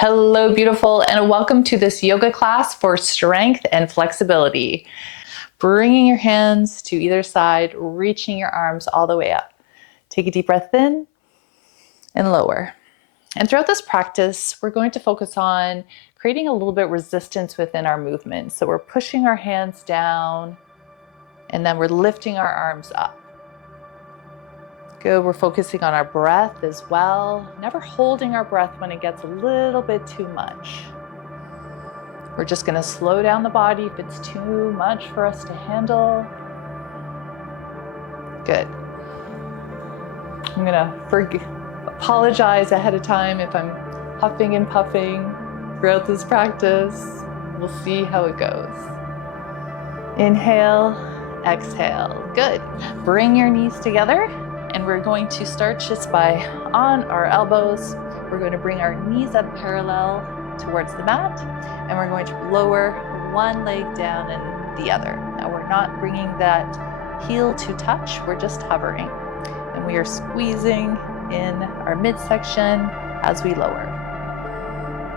Hello, beautiful, and welcome to this yoga class for strength and flexibility. Bringing your hands to either side, reaching your arms all the way up. Take a deep breath in and lower. And throughout this practice, we're going to focus on creating a little bit resistance within our movement. So we're pushing our hands down and then we're lifting our arms up. Good, we're focusing on our breath as well, never holding our breath when it gets a little bit too much. We're just gonna slow down the body if it's too much for us to handle. Good. I'm gonna apologize ahead of time if I'm huffing and puffing throughout this practice. We'll see how it goes. Inhale, exhale. Good. Bring your knees together. And we're going to start just by on our elbows. We're going to bring our knees up parallel towards the mat, and we're going to lower one leg down and the other. Now we're not bringing that heel to touch, we're just hovering. And we are squeezing in our midsection as we lower.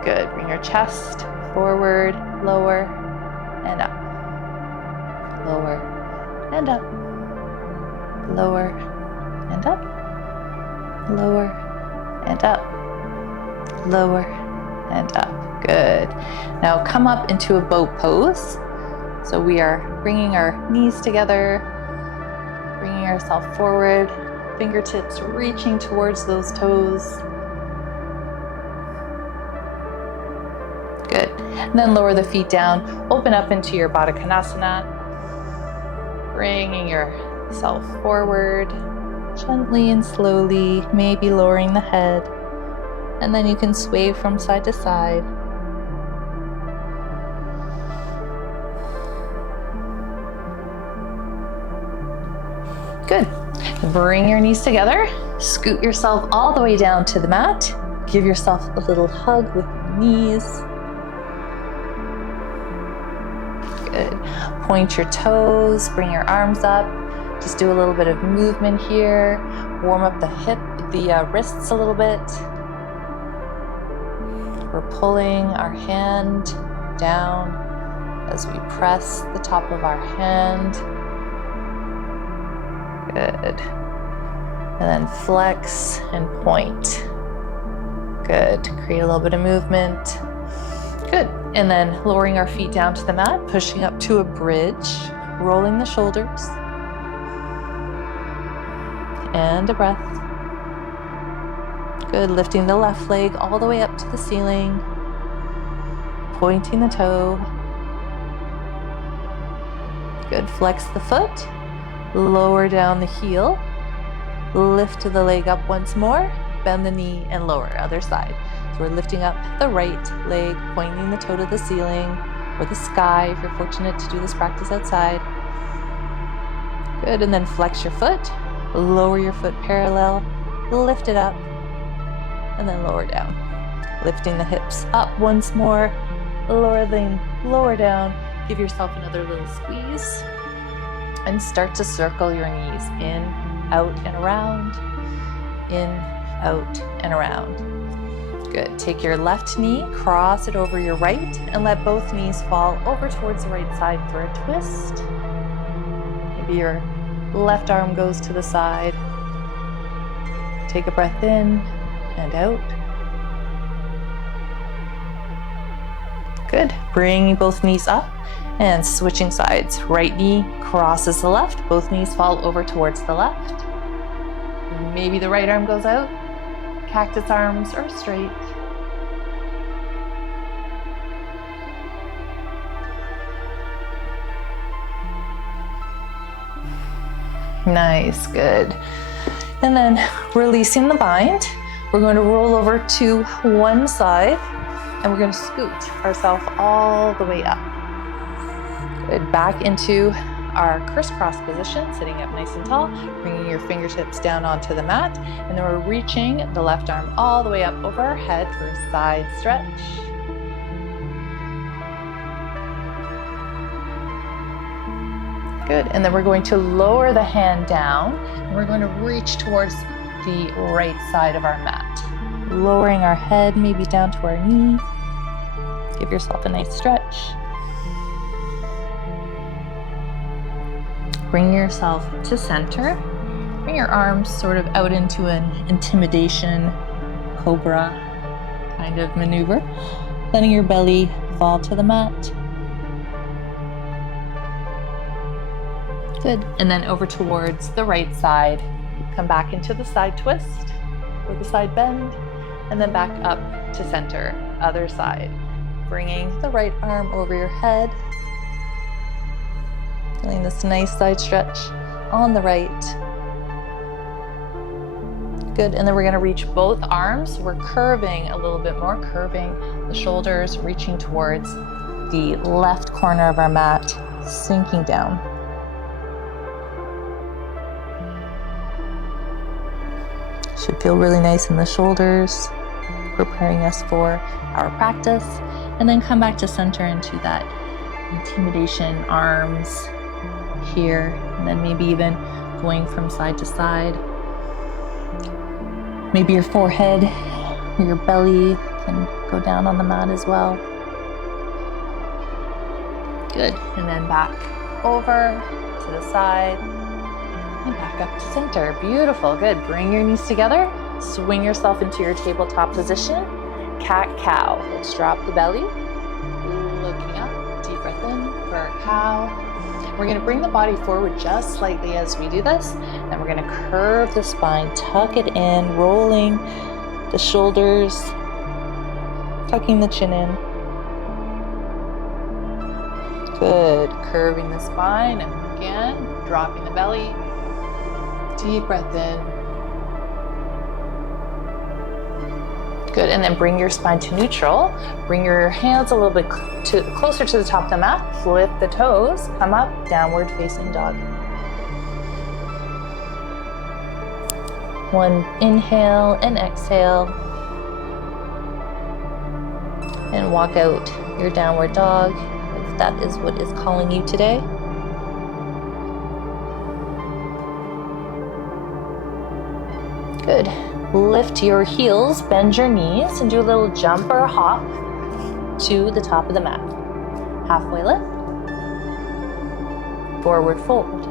Good, bring your chest forward, lower, and up. Lower, and up. Lower, and up, lower, and up, lower, and up. Good. Now come up into a boat pose. So we are bringing our knees together, bringing ourselves forward, fingertips reaching towards those toes. Good. And then lower the feet down, open up into your Baddha Konasana, bringing yourself forward, gently and slowly, maybe lowering the head, and then you can sway from side to side. Good. Bring your knees together, scoot yourself all the way down to the mat, give yourself a little hug with your knees. Good. Point your toes, bring your arms up. Just do a little bit of movement here. Warm up the wrists a little bit. We're pulling our hand down as we press the top of our hand. Good. And then flex and point. Good. Create a little bit of movement. Good. And then lowering our feet down to the mat, pushing up to a bridge, rolling the shoulders. And a breath. Good, lifting the left leg all the way up to the ceiling, pointing the toe. Good, flex the foot, lower down the heel, lift the leg up once more, bend the knee and lower, other side. So we're lifting up the right leg, pointing the toe to the ceiling or the sky if you're fortunate to do this practice outside. Good, and then flex your foot. Lower your foot parallel, lift it up, and then lower down. Lifting the hips up once more, lower down. Give yourself another little squeeze, and start to circle your knees in, out, and around, in, out, and around. Good. Take your left knee, cross it over your right, and let both knees fall over towards the right side for a twist. Maybe your left arm goes to the side. Take a breath in and out. Good. Bring both knees up and switching sides. Right knee crosses the left. Both knees fall over towards the left. Maybe the right arm goes out. Cactus arms are straight. Nice, good. And then releasing the bind, we're going to roll over to one side and we're going to scoot ourselves all the way up. Good, back into our crisscross position, sitting up nice and tall, bringing your fingertips down onto the mat, and then we're reaching the left arm all the way up over our head for a side stretch. Good, and then we're going to lower the hand down and we're going to reach towards the right side of our mat. lowering our head maybe down to our knee. Give yourself a nice stretch. Bring yourself to center. Bring your arms sort of out into an intimidation cobra kind of maneuver. Letting your belly fall to the mat. Good. And then over towards the right side. Come back into the side twist or the side bend. And then back up to center, other side. Bringing the right arm over your head. Feeling this nice side stretch on the right. Good, and then we're gonna reach both arms. We're curving a little bit more, curving the shoulders, reaching towards the left corner of our mat, sinking down. Should feel really nice in the shoulders, preparing us for our practice. And then come back to center into that intimidation arms here, and then maybe even going from side to side. Maybe your forehead or your belly can go down on the mat as well. Good, and then back over to the side and back up to center. Beautiful, good. Bring your knees together, swing yourself into your tabletop position. Cat-cow. Let's drop the belly, looking up, deep breath in for our cow. We're gonna bring the body forward just slightly as we do this, and we're gonna curve the spine, tuck it in, rolling the shoulders, tucking the chin in. Good, curving the spine, and again, dropping the belly, deep breath in. Good, and then bring your spine to neutral. Bring your hands a little bit closer to the top of the mat. Flip the toes, come up, downward facing dog. One inhale and exhale. And walk out your downward dog if that is what is calling you today. Good. Lift your heels, bend your knees, and do a little jump or a hop to the top of the mat. Halfway lift. Forward fold.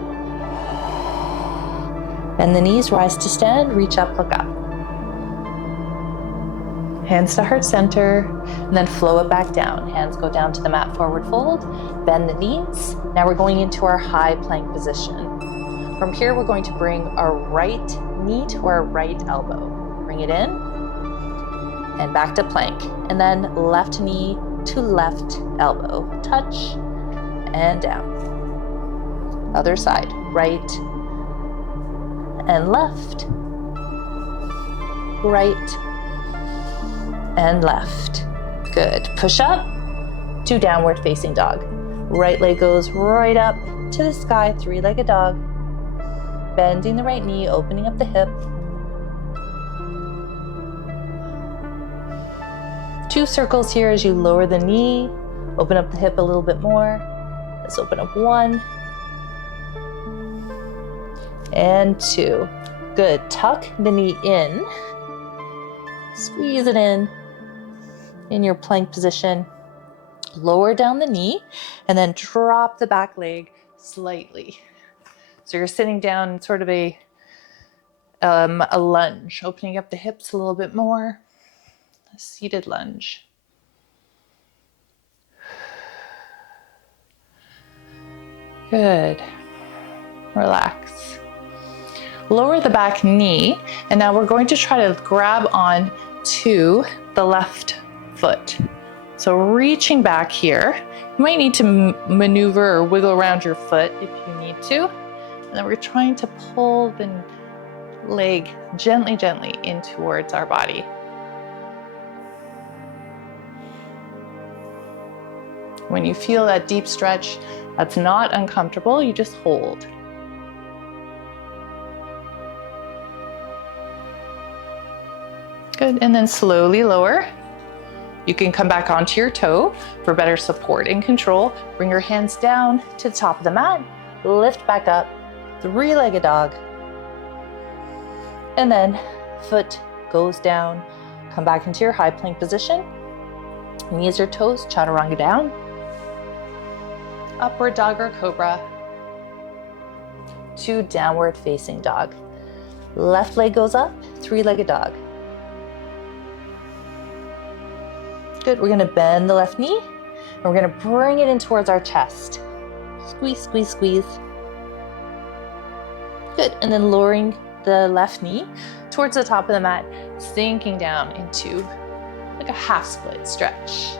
Bend the knees, rise to stand, reach up, look up. Hands to heart center, and then flow it back down. Hands go down to the mat, forward fold, bend the knees. Now we're going into our high plank position. From here, we're going to bring our right knee to our right elbow. Bring it in, and back to plank. And then left knee to left elbow. Touch, and down. Other side, right and left. Right and left. Good. Push up to downward facing dog. Right leg goes right up to the sky, three-legged dog. Bending the right knee, opening up the hip. 2 circles here as you lower the knee, open up the hip a little bit more. Let's open up 1 and 2. Good. Tuck the knee in. Squeeze it in your plank position. Lower down the knee and then drop the back leg slightly. So you're sitting down in sort of a lunge, opening up the hips a little bit more. A seated lunge. Good. Relax. Lower the back knee, and now we're going to try to grab on to the left foot. So reaching back here, you might need to maneuver or wiggle around your foot if you need to. And then we're trying to pull the leg gently, gently in towards our body. When you feel that deep stretch, that's not uncomfortable, you just hold. Good, and then slowly lower. You can come back onto your toe for better support and control. Bring your hands down to the top of the mat, lift back up, three-legged dog. And then foot goes down, Come back into your high plank position. Knees or toes, chaturanga down. Upward dog or cobra to downward facing dog. Left leg goes up, three-legged dog. Good, we're gonna bend the left knee and we're gonna bring it in towards our chest. Squeeze, squeeze, squeeze. Good, and then lowering the left knee towards the top of the mat, sinking down into like a half split stretch.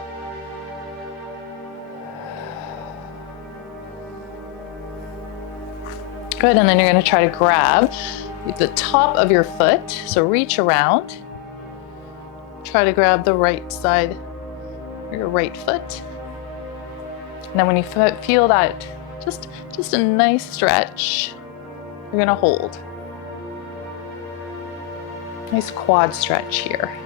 Good, and then you're gonna try to grab the top of your foot. So reach around, try to grab the right side or your right foot. And then when you feel that, just a nice stretch, you're gonna hold. Nice quad stretch here.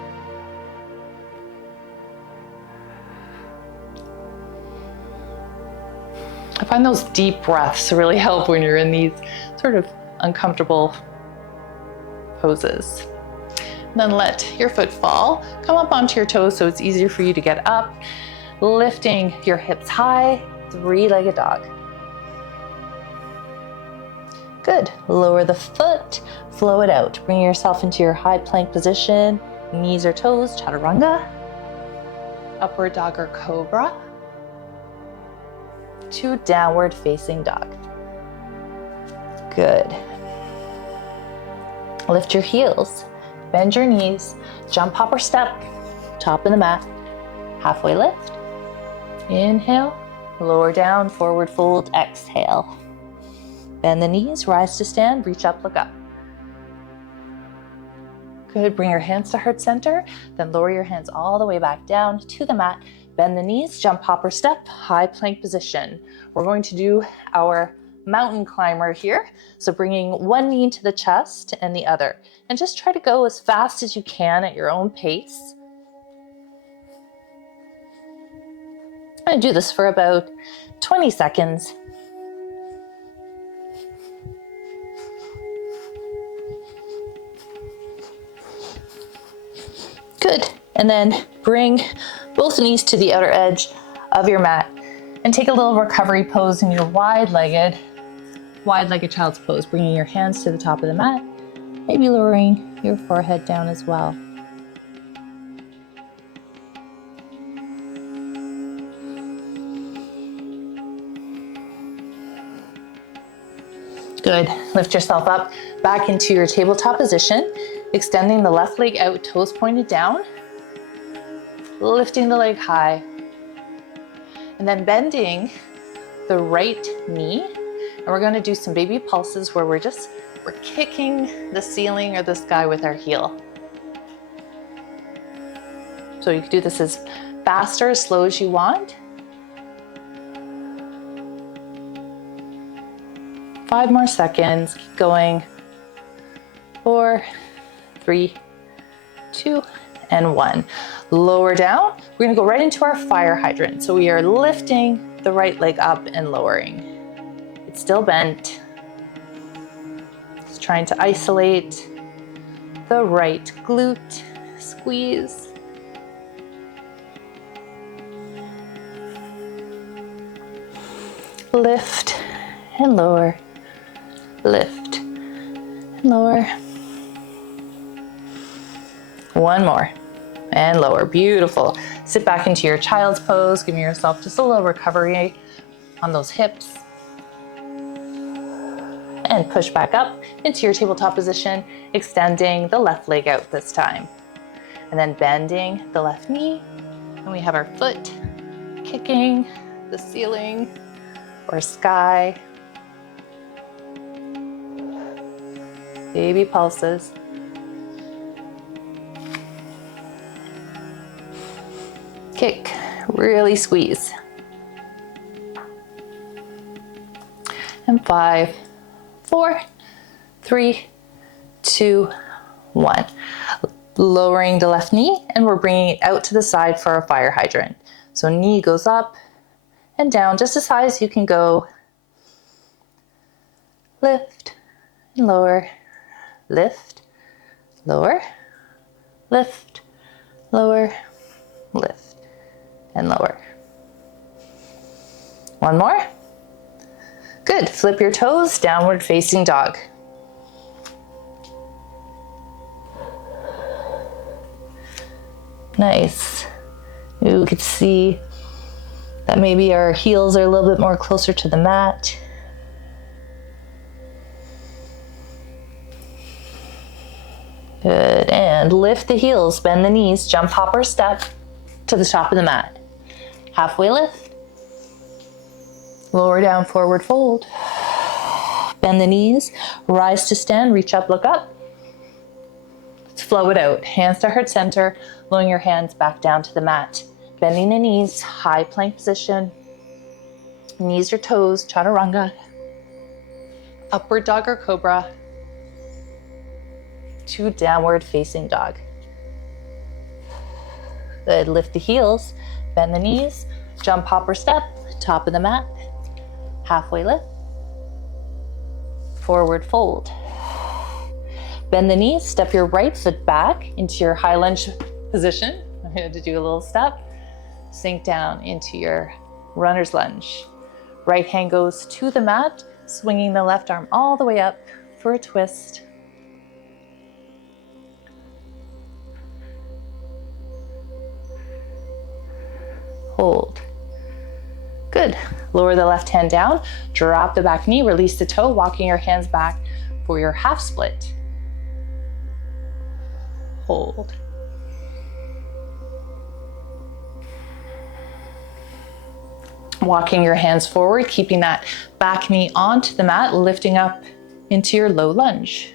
I find those deep breaths really help when you're in these sort of uncomfortable poses. And then let your foot fall. Come up onto your toes so it's easier for you to get up. Lifting your hips high, three-legged dog. Good. Lower the foot, flow it out. Bring yourself into your high plank position. Knees or toes, chaturanga. Upward dog or cobra to downward facing dog. Good. Lift your heels, bend your knees, jump, hop, or step, top of the mat, halfway lift. Inhale, lower down, forward fold, exhale. Bend the knees, rise to stand, reach up, look up. Good, bring your hands to heart center, then lower your hands all the way back down to the mat. Bend the knees, jump, hop, or step, high plank position. We're going to do our mountain climber here. So bringing one knee into the chest and the other. And just try to go as fast as you can at your own pace. I'm going to do this for about 20 seconds. Good. And then bring both knees to the outer edge of your mat and take a little recovery pose in your wide-legged child's pose, bringing your hands to the top of the mat, maybe lowering your forehead down as well. Good. Lift yourself up back into your tabletop position, extending the left leg out, toes pointed down, lifting the leg high, and then bending the right knee. And we're going to do some baby pulses where we're kicking the ceiling or the sky with our heel. So you can do this as fast or as slow as you want. 5 more seconds, keep going. 4, 3, 2, and 1. Lower down. We're gonna go right into our fire hydrant. So we are lifting the right leg up and lowering. It's still bent. Just trying to isolate the right glute. Squeeze. Lift and lower. Lift and lower. One more. And lower. Beautiful. Sit back into your child's pose, giving yourself just a little recovery on those hips. And push back up into your tabletop position, extending the left leg out this time. And then bending the left knee. And we have our foot kicking the ceiling or sky. Baby pulses. Kick, really squeeze. And 5, 4, 3, 2, 1. Lowering the left knee, and we're bringing it out to the side for our fire hydrant. So knee goes up and down, just as high as you can go. Lift and lower, lift, lower, lift, lower, lift, and lower. One more. Good. Flip your toes, downward facing dog. Nice. You could see that maybe our heels are a little bit more closer to the mat. Good. And lift the heels, bend the knees, jump, hop, or step to the top of the mat. Halfway lift. Lower down, forward fold. Bend the knees, rise to stand, reach up, look up. Let's flow it out. Hands to heart center, lowering your hands back down to the mat. Bending the knees, high plank position. Knees or toes, chaturanga. Upward dog or cobra. To downward facing dog. Good. Lift the heels, bend the knees, jump, hop, or step, top of the mat. Halfway lift. Forward fold. Bend the knees, step your right foot back into your high lunge position. I had to do a little step. Sink down into your runner's lunge. Right hand goes to the mat, swinging the left arm all the way up for a twist. Hold. Good. Lower the left hand down, drop the back knee, release the toe, walking your hands back for your half split. Hold. Walking your hands forward, keeping that back knee onto the mat, lifting up into your low lunge.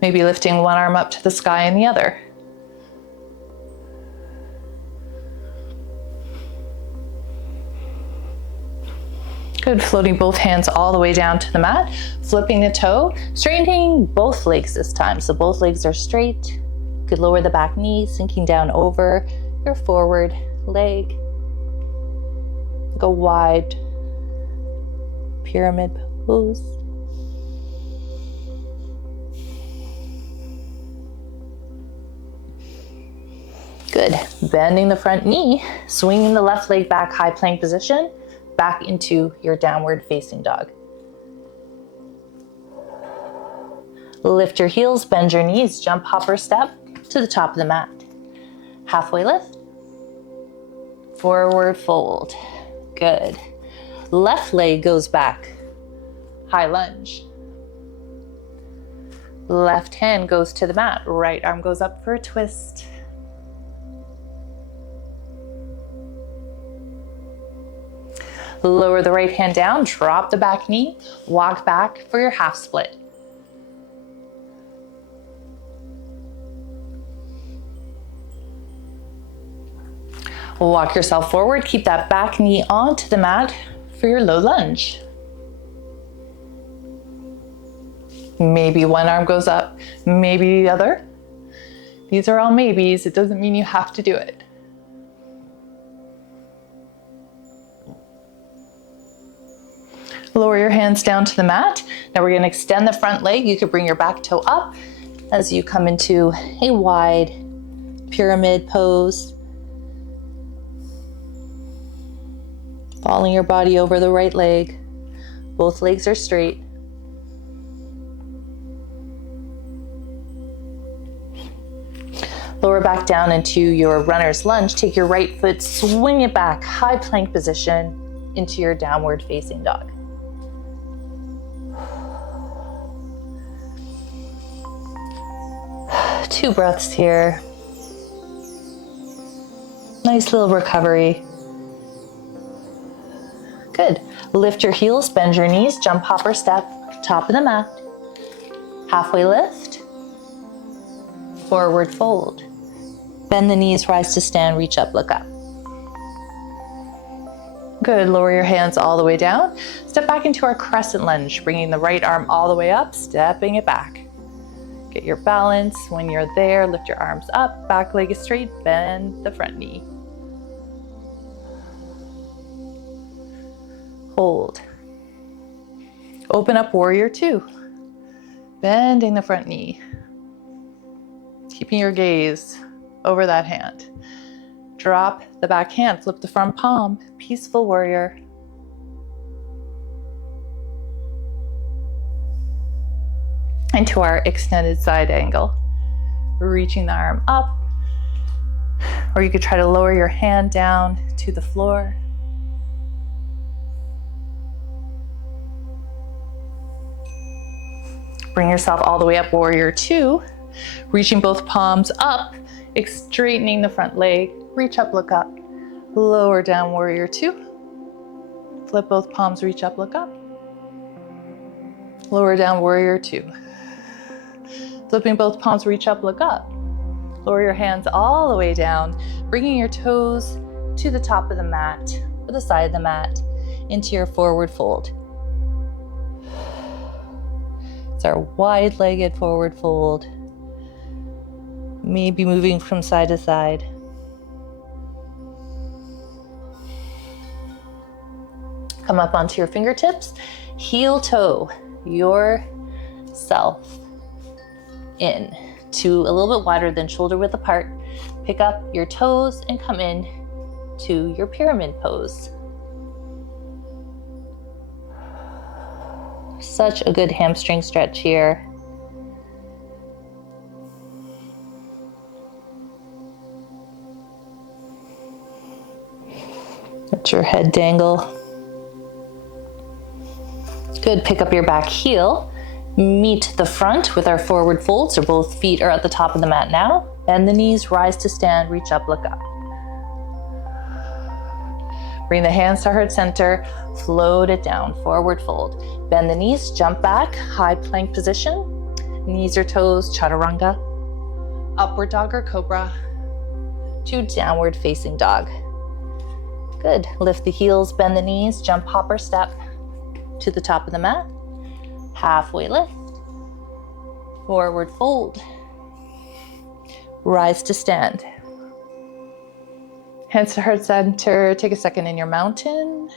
Maybe lifting one arm up to the sky and the other. Good. Floating both hands all the way down to the mat, flipping the toe, straightening both legs this time. So both legs are straight. Good. Lower the back knee, sinking down over your forward leg. Go wide pyramid pose. Good. Bending the front knee, swinging the left leg back, high plank position, back into your downward facing dog. Lift your heels, bend your knees, jump, hop, or step to the top of the mat. Halfway lift. Forward fold. Good. Left leg goes back. High lunge. Left hand goes to the mat. Right arm goes up for a twist. Lower the right hand down, drop the back knee, walk back for your half split. Walk yourself forward, keep that back knee onto the mat for your low lunge. Maybe one arm goes up, maybe the other. These are all maybes, it doesn't mean you have to do it. Lower your hands down to the mat. Now we're going to extend the front leg. You could bring your back toe up as you come into a wide pyramid pose. Falling your body over the right leg. Both legs are straight. Lower back down into your runner's lunge. Take your right foot, swing it back, high plank position into your downward facing dog. 2 breaths here. Nice little recovery. Good. Lift your heels, bend your knees, jump, hop, or step, top of the mat. Halfway lift. Forward fold. Bend the knees, rise to stand, reach up, look up. Good. Lower your hands all the way down. Step back into our crescent lunge, bringing the right arm all the way up, stepping it back. Get your balance. When you're there, lift your arms up, back leg is straight, bend the front knee. Hold. Open up warrior 2. Bending the front knee. Keeping your gaze over that hand. Drop the back hand, flip the front palm, peaceful warrior. Into our extended side angle. Reaching the arm up, or you could try to lower your hand down to the floor. Bring yourself all the way up, warrior two. Reaching both palms up, straightening the front leg. Reach up, look up. Lower down, warrior two. Flip both palms, reach up, look up. Lower down, warrior two. Flipping both palms, reach up, look up. Lower your hands all the way down, bringing your toes to the top of the mat, or the side of the mat, into your forward fold. It's our wide-legged forward fold. Maybe moving from side to side. Come up onto your fingertips, heel toe yourself in to a little bit wider than shoulder width apart. Pick up your toes and come in to your pyramid pose. Such a good hamstring stretch here. Let your head dangle. Good, pick up your back heel. Meet the front with our forward fold, so both feet are at the top of the mat now. Bend the knees, rise to stand, reach up, look up. Bring the hands to heart center, float it down, forward fold. Bend the knees, jump back, high plank position. Knees or toes, chaturanga. Upward dog or cobra. To downward facing dog. Good, lift the heels, bend the knees, jump, hop or step to the top of the mat. Halfway lift, forward fold, rise to stand. Hands to heart center, take a second in your mountain.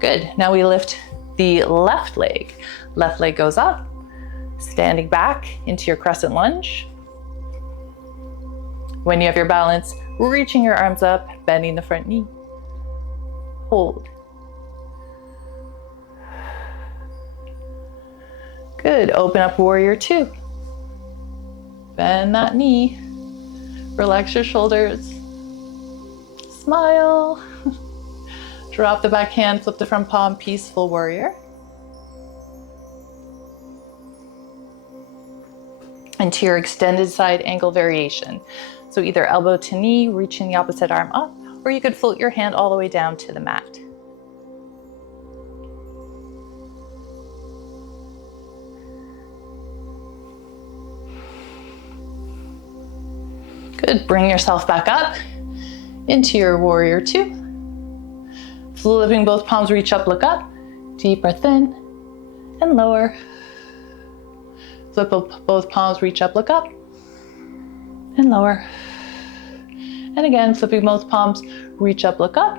Good, now we lift the left leg. Left leg goes up, standing back into your crescent lunge. When you have your balance, reaching your arms up, bending the front knee. Hold. Good, open up warrior two. Bend that knee. Relax your shoulders. Smile. Drop the back hand, flip the front palm, peaceful warrior. Into your extended side angle variation. So either elbow to knee, reaching the opposite arm up, or you could float your hand all the way down to the mat. Good, bring yourself back up into your warrior two. Flipping both palms, reach up, look up. Deep breath in and lower. Flip both palms, reach up, look up and lower. And again, flipping both palms, reach up, look up.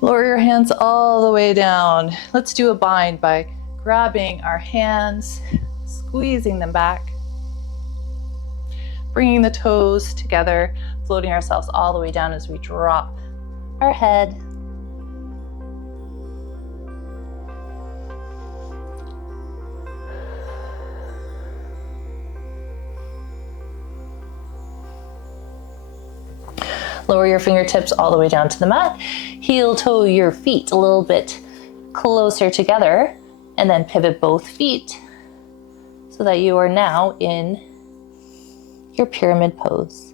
Lower your hands all the way down. Let's do a bind by grabbing our hands, squeezing them back, bringing the toes together, floating ourselves all the way down as we drop our head. Lower your fingertips all the way down to the mat. Heel toe your feet a little bit closer together, and then pivot both feet so that you are now in your pyramid pose.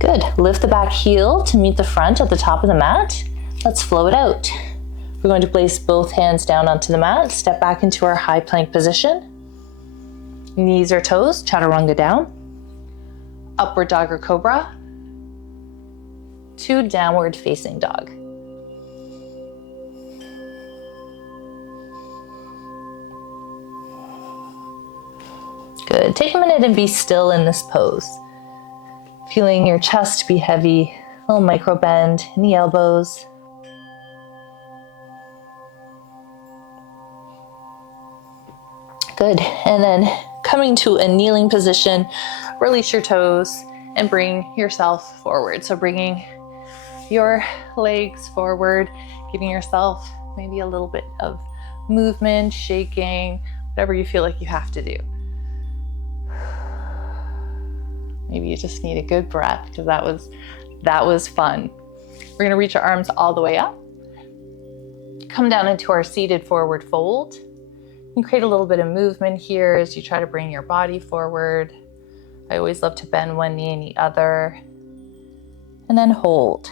Good, lift the back heel to meet the front at the top of the mat. Let's flow it out. We're going to place both hands down onto the mat, step back into our high plank position. Knees or toes, chaturanga down. Upward dog or cobra. To downward facing dog. Good. Take a minute and be still in this pose. Feeling your chest be heavy, a little micro bend in the elbows. Good. And then coming to a kneeling position, release your toes and bring yourself forward. So bringing your legs forward, giving yourself maybe a little bit of movement, shaking, whatever you feel like you have to do. Maybe you just need a good breath because that was fun. We're gonna reach our arms all the way up. Come down into our seated forward fold. You can create a little bit of movement here as you try to bring your body forward. I always love to bend one knee and the other. And then hold.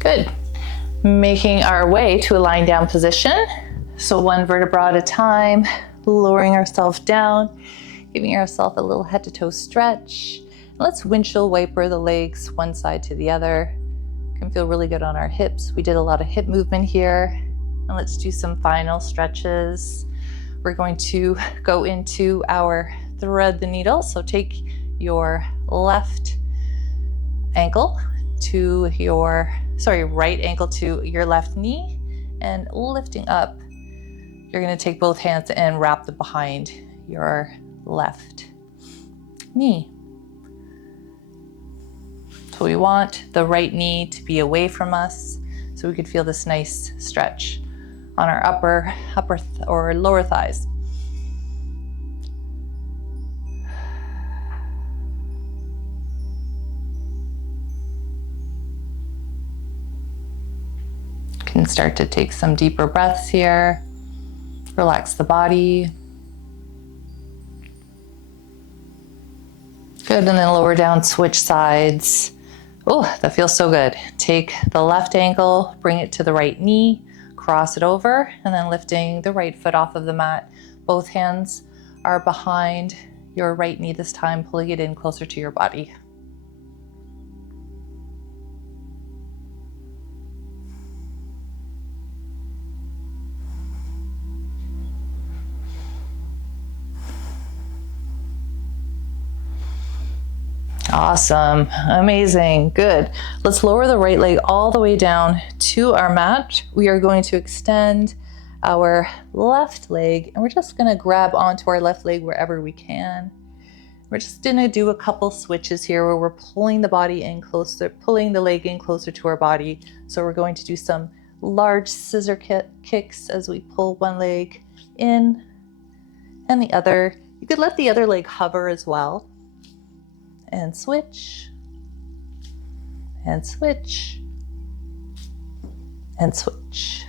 Good. Making our way to a lying down position. So one vertebra at a time, lowering ourselves down, giving ourselves a little head to toe stretch. And let's windshield wiper the legs one side to the other. Can feel really good on our hips. We did a lot of hip movement here. And let's do some final stretches. We're going to go into our thread the needle. So take your left ankle to your, right ankle to your left knee and lifting up. You're gonna take both hands and wrap them behind your left knee. So we want the right knee to be away from us so we could feel this nice stretch on our upper or lower thighs. Can start to take some deeper breaths here. Relax the body. Good, and then lower down, switch sides. Oh, that feels so good. Take the left ankle, bring it to the right knee, cross it over, and then lifting the right foot off of the mat. Both hands are behind your right knee this time, pulling it in closer to your body. Awesome, amazing, good. Let's lower the right leg all the way down to our mat. We are going to extend our left leg and we're just gonna grab onto our left leg wherever we can. We're just gonna do a couple switches here where we're pulling the body in closer, pulling the leg in closer to our body. So we're going to do some large scissor kicks as we pull one leg in and the other. You could let the other leg hover as well. And switch, and switch, and switch.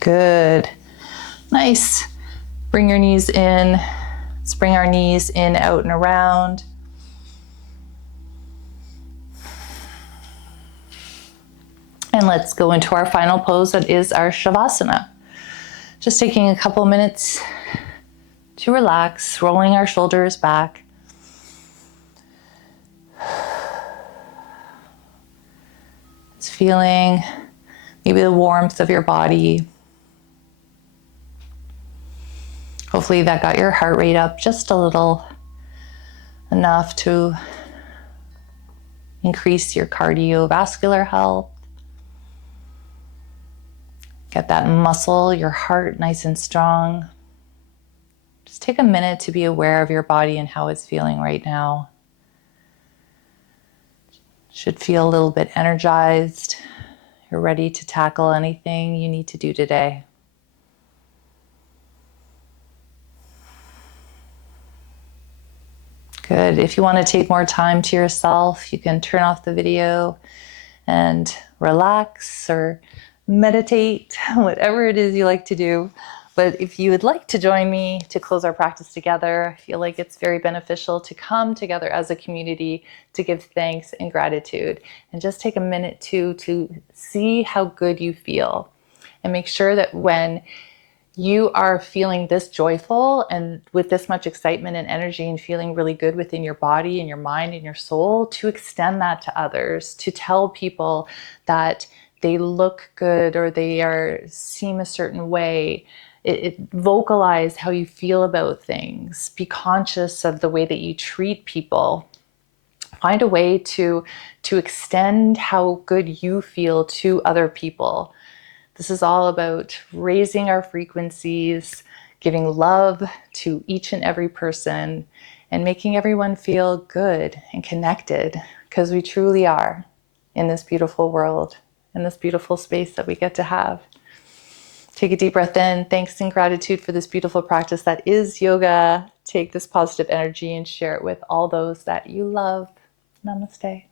Good, nice. Bring your knees in, let's bring our knees in, out and around. And let's go into our final pose, that is our Shavasana. Just taking a couple minutes to relax, rolling our shoulders back. It's feeling maybe the warmth of your body. Hopefully that got your heart rate up just a little, enough to increase your cardiovascular health. Get that muscle, your heart nice and strong. Just take a minute to be aware of your body and how it's feeling right now. Should feel a little bit energized. You're ready to tackle anything you need to do today. Good. If you want to take more time to yourself, you can turn off the video and relax or meditate, whatever it is you like to do. But if you would like to join me to close our practice together, I feel like it's very beneficial to come together as a community to give thanks and gratitude, and just take a minute to see how good you feel. And make sure that when you are feeling this joyful and with this much excitement and energy and feeling really good within your body and your mind and your soul, to extend that to others, to tell people that they look good or they seem a certain way. Vocalize how you feel about things. Be conscious of the way that you treat people. Find a way to extend how good you feel to other people. This is all about raising our frequencies, giving love to each and every person, and making everyone feel good and connected, because we truly are in this beautiful world, in this beautiful space that we get to have. Take a deep breath in. Thanks and gratitude for this beautiful practice that is yoga. Take this positive energy and share it with all those that you love. Namaste.